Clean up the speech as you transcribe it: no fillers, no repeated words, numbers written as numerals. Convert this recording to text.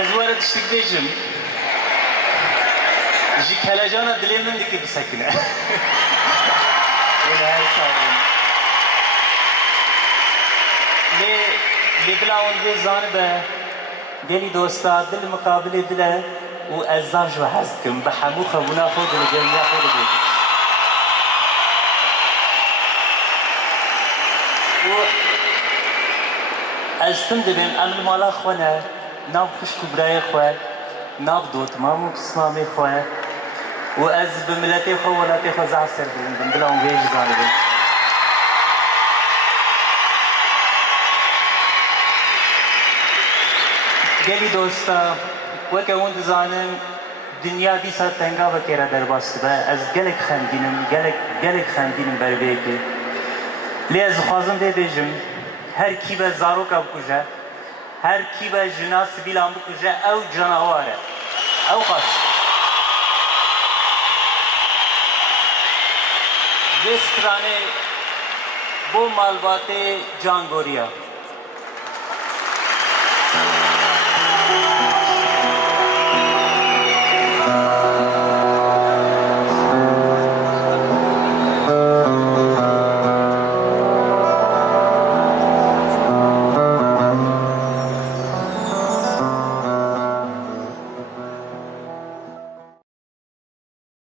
Ez bu arada tiştikdeyim. Ji kelejana dilimden diki bir sakine. Öyle her sağlayın. Le bila on ve zanı be. Geli dosta dil mukabele dile. و ازاج و هستم به همو خبونا خود و جمعی خود بگید و ازتم دبیم امل مالا خوانه ناب خوش کبرای خواه ناب دوتمام و بسلامی خواه و از بملتی خواه ولاتی خواه زعب سر بلندم بلا اون ویج زانبیم گلی دوستا وەکە ئەوەن دەزانن دنیا دیسا تەنگا بەکێرە دەرباست بە ئەس gelek خەمگینم بەربەیەکێ لێ ئەس دixwazim دێ بێژم هەر کی بە زارۆکا بکوژە هەر کی بە ژنا سڤیلان بکوژە ئەو جاناوارە ئەو قاس vê stranê بۆ malbatê cangoriya